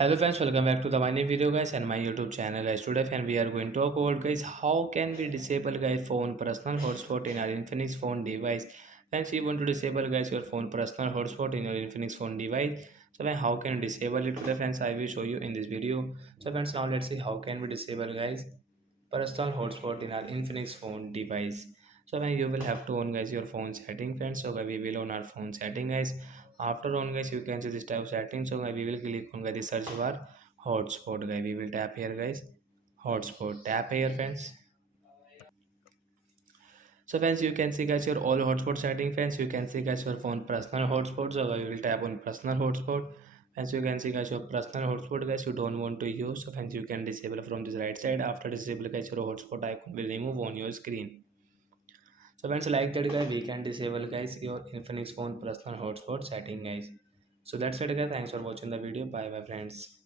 Hello friends, welcome back to the my new video guys and my YouTube channel guys. Today friend we are going to talk about guys how can we disable guys phone personal hotspot in our Infinix phone device. Friends, you want to disable guys your phone personal hotspot in your Infinix phone device. So then how can you disable it today friends? I will show you in this video. So friends, now let's see how can we disable guys personal hotspot in our Infinix phone device. So then you will have to on guys your phone setting friends. So we will on our phone setting guys. After on guys you can see this type of setting. So we will click on guys the search bar hotspot guys. We will tap here guys hotspot. Tap here friends. So friends you can see guys your all hotspot setting friends. You can see guys your phone personal hotspot. So we will tap on personal hotspot. Friends you can see guys your personal hotspot guys you don't want to use. So friends you can disable from this right side. After disable guys your hotspot icon will remove on your screen. So friends like that guys we can disable guys your Infinix phone personal hotspot setting guys. So that's it guys. Thanks for watching the video. Bye bye friends.